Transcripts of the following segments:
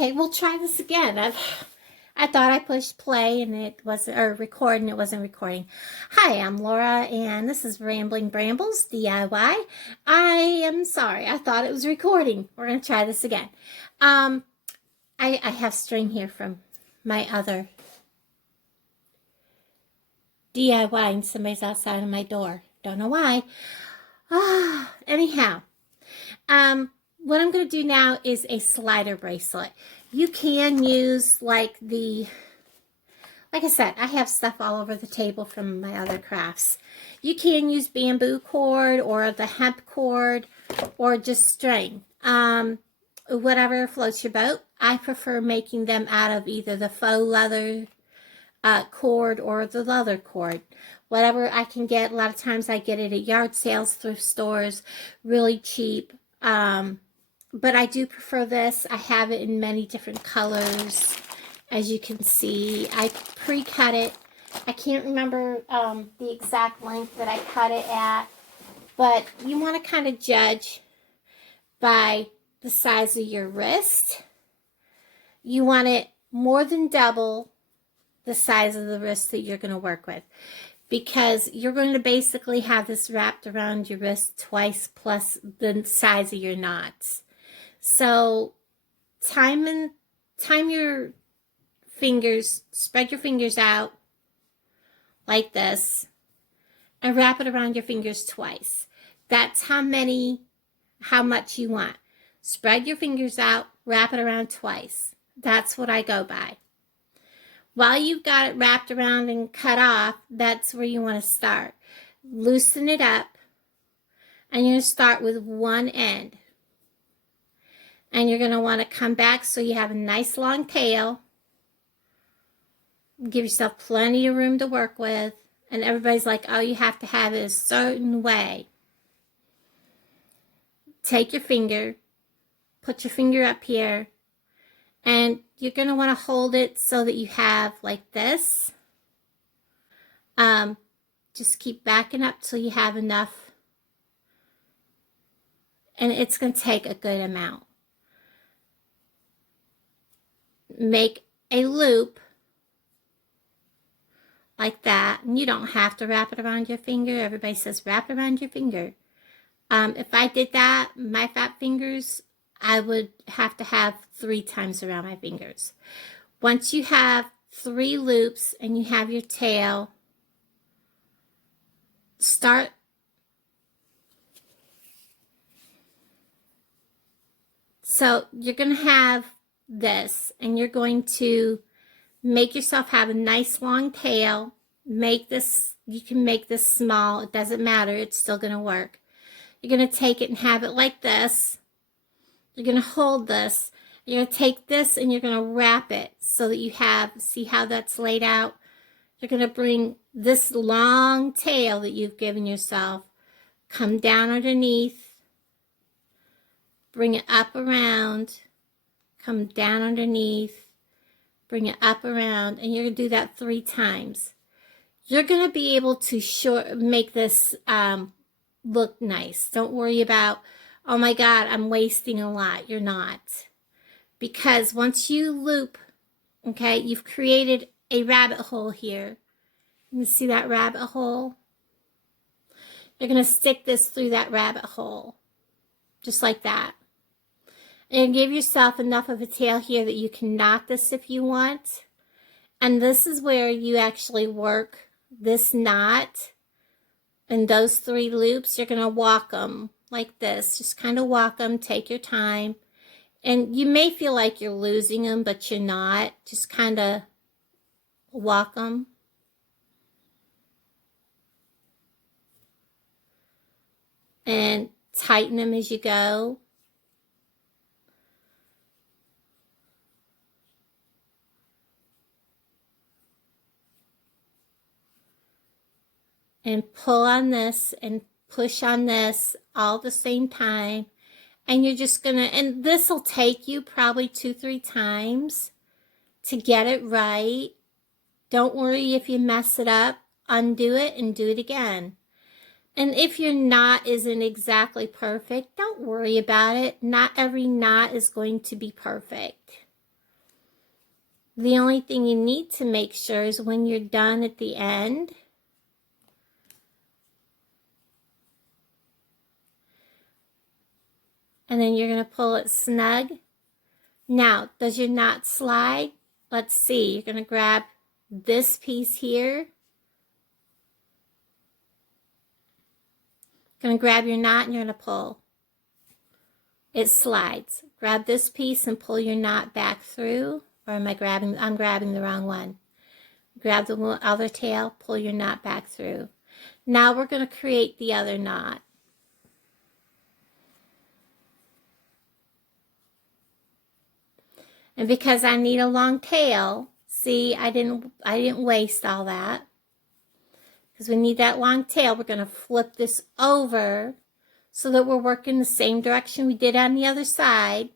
Okay, we'll try this again. I thought I pushed play and it wasn't, or record and it wasn't recording. Hi, I'm Laura and this is Rambling Brambles DIY. I am sorry, I thought it was recording. We're going to try this again. I have string here from my other DIY and somebody's outside of my door. Don't know why. Anyhow, what I'm going to do now is a slider bracelet. You can use like I said, I have stuff all over the table from my other crafts. You can use bamboo cord or the hemp cord or just string. Whatever floats your boat. I prefer making them out of either the faux leather cord or the leather cord. Whatever I can get. A lot of times I get it at yard sales, thrift stores, really cheap. But I do prefer this. I have it in many different colors. As you can see, I pre-cut it. I can't remember the exact length that I cut it at. But you want to kind of judge by the size of your wrist. You want it more than double the size of the wrist that you're going to work with. Because you're going to basically have this wrapped around your wrist twice plus the size of your knots. So time your fingers, spread your fingers out like this and wrap it around your fingers twice. That's how much you want. Spread your fingers out, wrap it around twice. That's what I go by. While you've got it wrapped around and cut off, that's where you want to start. Loosen it up, and you're going to start with one end. And you're going to want to come back so you have a nice long tail. Give yourself plenty of room to work with. And everybody's like, oh, you have to have it a certain way. Take your finger, put your finger up here, and you're going to want to hold it so that you have like this. Just keep backing up till you have enough. And it's going to take a good amount. Make a loop like that. And you don't have to wrap it around your finger. Everybody says wrap it around your finger. If I did that, my fat fingers, I would have to have 3 times around my fingers. Once you have 3 loops and you have your tail, start so you're going to have this, and you're going to make yourself have a nice long tail. Make this, you can make this small, it doesn't matter, it's still going to work. You're going to take it and have it like this. You're going to hold this. You're going to take this and you're going to wrap it so that you have, see how that's laid out? You're going to bring this long tail that you've given yourself, come down underneath, bring it up around, come down underneath, bring it up around, and you're going to do that 3 times. You're going to be able to make this look nice. Don't worry about, oh my God, I'm wasting a lot. You're not. Because once you loop, okay, you've created a rabbit hole here. You see that rabbit hole? You're going to stick this through that rabbit hole. Just like that. And give yourself enough of a tail here that you can knot this if you want. And this is where you actually work this knot. And those 3 loops, you're going to walk them like this. Just kind of walk them. Take your time. And you may feel like you're losing them, but you're not. Just kind of walk them. And tighten them as you go. And pull on this and push on this all at the same time. And you're just going to, and this will take you probably 2-3 times to get it right. Don't worry if you mess it up. Undo it and do it again. And if your knot isn't exactly perfect, don't worry about it. Not every knot is going to be perfect. The only thing you need to make sure is when you're done at the end, and then you're going to pull it snug. Now, does your knot slide? Let's see. You're going to grab this piece here. Going to grab your knot and you're going to pull. It slides. Grab this piece and pull your knot back through. Or am I grabbing? I'm grabbing the wrong one. Grab the other tail, pull your knot back through. Now we're going to create the other knot. And because I need a long tail, see, I didn't waste all that. Because we need that long tail, we're going to flip this over so that we're working the same direction we did on the other side.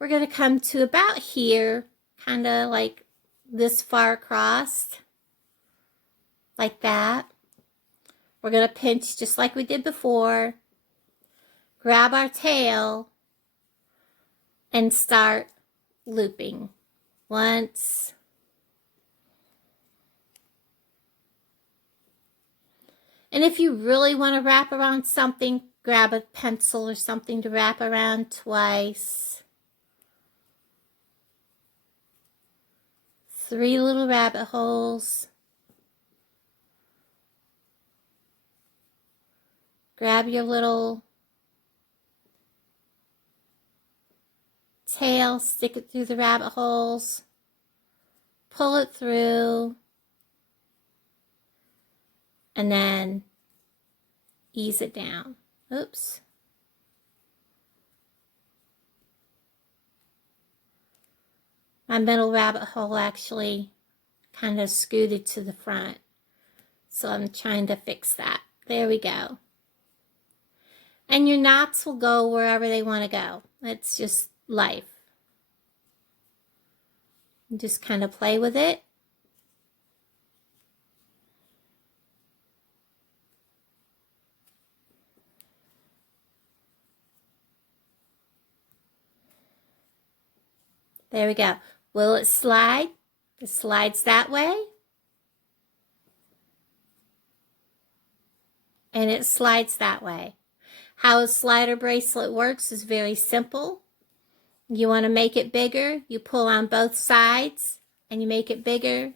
We're going to come to about here, kind of like this far across, like that. We're going to pinch just like we did before, grab our tail, and start looping once. And if you really want to wrap around something, grab a pencil or something to wrap around twice. 3 little rabbit holes. Grab your little tail, stick it through the rabbit holes, pull it through, and then ease it down. Oops. My middle rabbit hole actually kind of scooted to the front, so I'm trying to fix that. There we go. And your knots will go wherever they want to go. It's just life. Just kind of play with it. There we go. Will it slide? It slides that way. And it slides that way. How a slider bracelet works is very simple. You want to make it bigger, you pull on both sides and you make it bigger.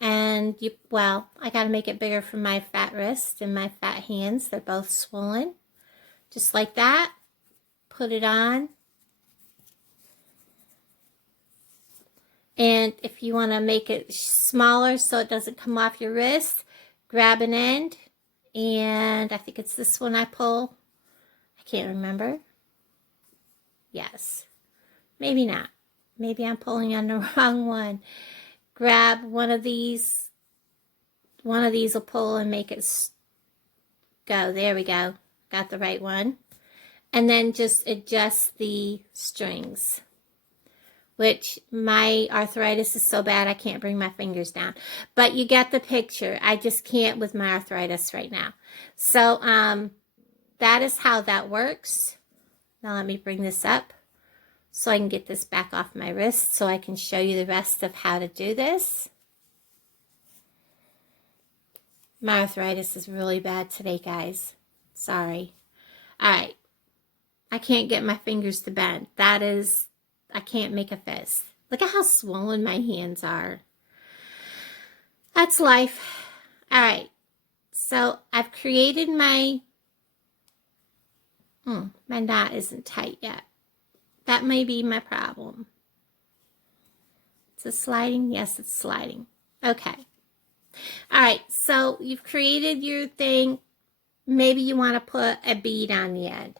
And well, I got to make it bigger for my fat wrist and my fat hands. They're both swollen. Just like that. Put it on. And if you want to make it smaller so it doesn't come off your wrist, grab an end. And I think it's this one I pull. I can't remember. Yes. Maybe not. Maybe I'm pulling on the wrong one. Grab one of these. One of these will pull and make it go. There we go. Got the right one. And then just adjust the strings. Which my arthritis is so bad I can't bring my fingers down. But you get the picture. I just can't with my arthritis right now. So that is how that works. Now let me bring this up so I can get this back off my wrist so I can show you the rest of how to do this. My arthritis is really bad today, guys. Sorry. All right. I can't get my fingers to bend. That is, I can't make a fist. Look at how swollen my hands are. That's life. All right. So I've created my knot isn't tight yet. That may be my problem. Is it sliding? Yes, it's sliding. Okay. All right. So you've created your thing. Maybe you want to put a bead on the end.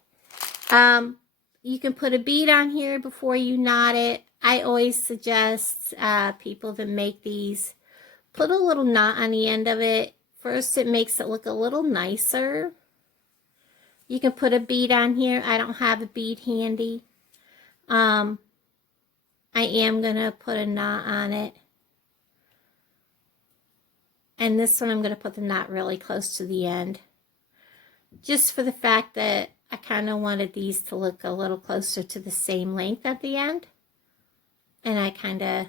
You can put a bead on here before you knot it. I always suggest people that make these put a little knot on the end of it. First, it makes it look a little nicer. You can put a bead on here. I don't have a bead handy. I am going to put a knot on it. And this one, I'm going to put the knot really close to the end. Just for the fact that I kind of wanted these to look a little closer to the same length at the end. And I kind of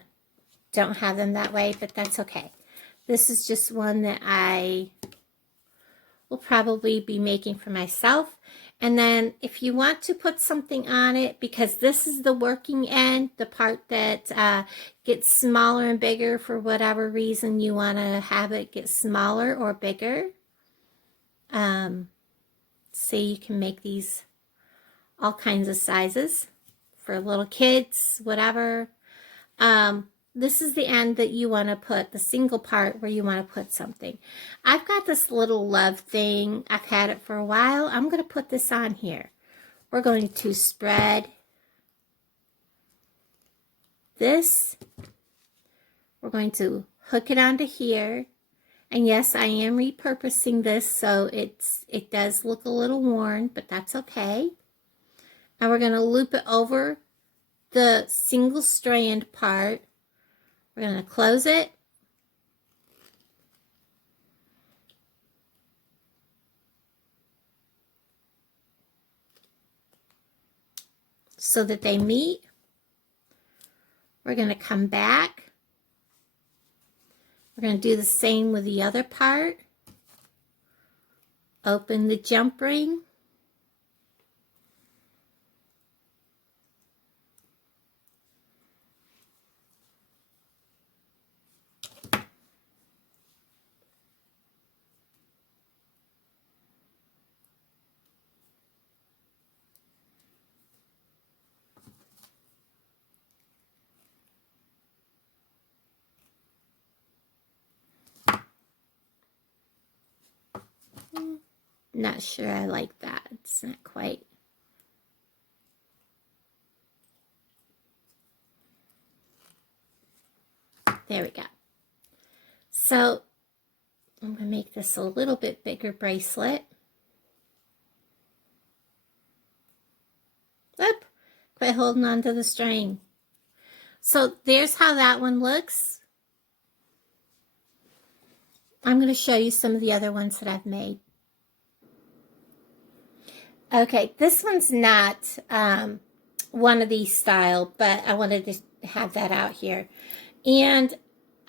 don't have them that way, but that's okay. This is just one that I will probably be making for myself. And then if you want to put something on it, because this is the working end, the part that gets smaller and bigger for whatever reason you want to have it get smaller or bigger. See, you can make these all kinds of sizes for little kids, whatever. This is the end that you want to put, the single part where you want to put something. I've got this little love thing. I've had it for a while. I'm going to put this on here. We're going to spread this. We're going to hook it onto here. And yes, I am repurposing this, so it does look a little worn, but that's okay. And we're going to loop it over the single strand part. We're going to close it. So that they meet. We're going to come back. We're going to do the same with the other part. Open the jump ring. Not sure I like that. It's not quite. There we go. So I'm going to make this a little bit bigger bracelet. Oop, quit holding on to the string. So there's how that one looks. I'm going to show you some of the other ones that I've made. Okay, this one's not one of these style, but I wanted to have that out here. And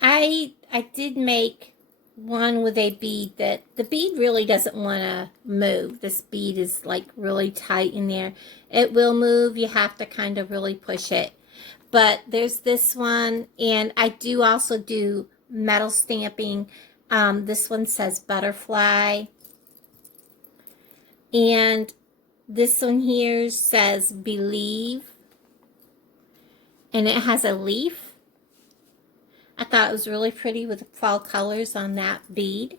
I did make one with a bead that the bead really doesn't want to move. This bead is like really tight in there. It will move. You have to kind of really push it. But there's this one, and I do also do metal stamping. This one says butterfly. And this one here says believe. And it has a leaf. I thought it was really pretty with the fall colors on that bead.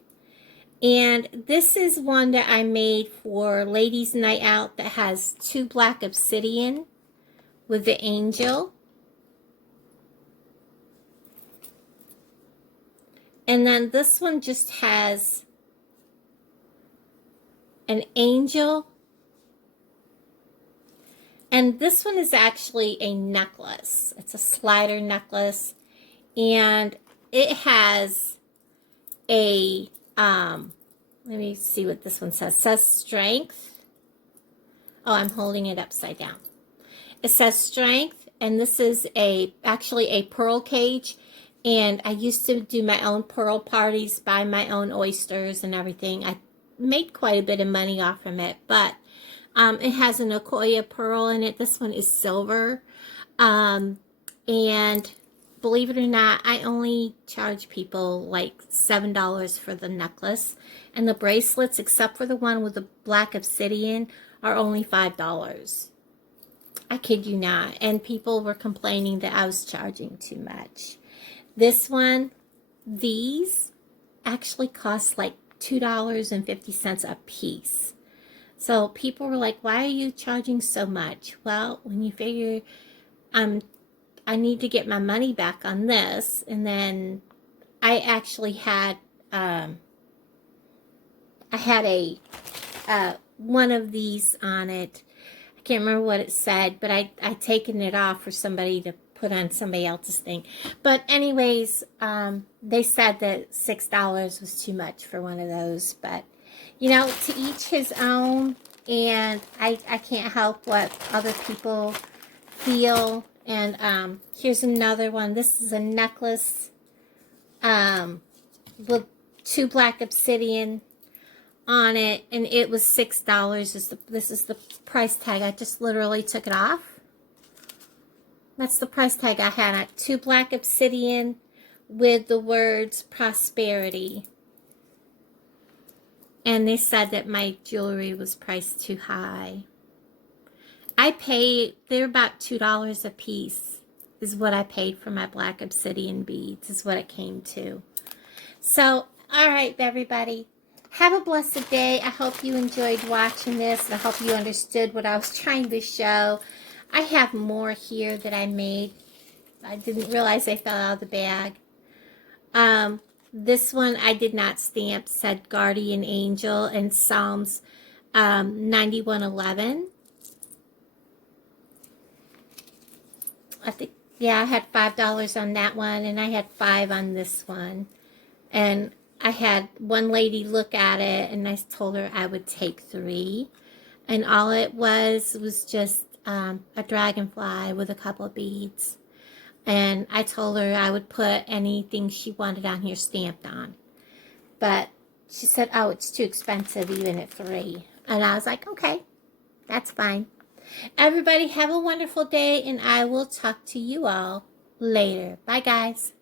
And this is one that I made for Ladies' Night Out that has 2 black obsidian with the angel. And then this one just has an angel. And this one is actually a necklace. It's a slider necklace. And it has a, let me see what this one says. It says strength. Oh, I'm holding it upside down. It says strength, and this is actually a pearl cage. And I used to do my own pearl parties, buy my own oysters and everything. I made quite a bit of money off from it, but it has an Okoye pearl in it. This one is silver. And believe it or not, I only charge people like $7 for the necklace. And the bracelets, except for the one with the black obsidian, are only $5. I kid you not. And people were complaining that I was charging too much. This one, these actually cost like $2.50 a piece. So people were like, why are you charging so much? Well, when you figure I need to get my money back on this, and then I actually had one of these on it. I can't remember what it said, but I'd taken it off for somebody to put on somebody else's thing. But anyways, they said that $6 was too much for one of those. But, you know, to each his own. And I can't help what other people feel And here's another one. This is a necklace with 2 black obsidian on it, and it was $6. This is the price tag. I just literally took it off. That's the price tag I had at 2 black obsidian with the words prosperity. And they said that my jewelry was priced too high. I paid, they're about $2 a piece is what I paid for my black obsidian beads, is what it came to. So, all right, everybody. Have a blessed day. I hope you enjoyed watching this. I hope you understood what I was trying to show. I have more here that I made. I didn't realize they fell out of the bag. This one I did not stamp, said Guardian Angel and Psalms 91:11. I think, yeah, I had $5 on that one, and I had $5 on this one. And I had one lady look at it, and I told her I would take 3. And all it was just a dragonfly with a couple of beads. And I told her I would put anything she wanted on here stamped on. But she said, oh, it's too expensive even at 3. And I was like, okay, that's fine. Everybody have a wonderful day, and I will talk to you all later. Bye, guys.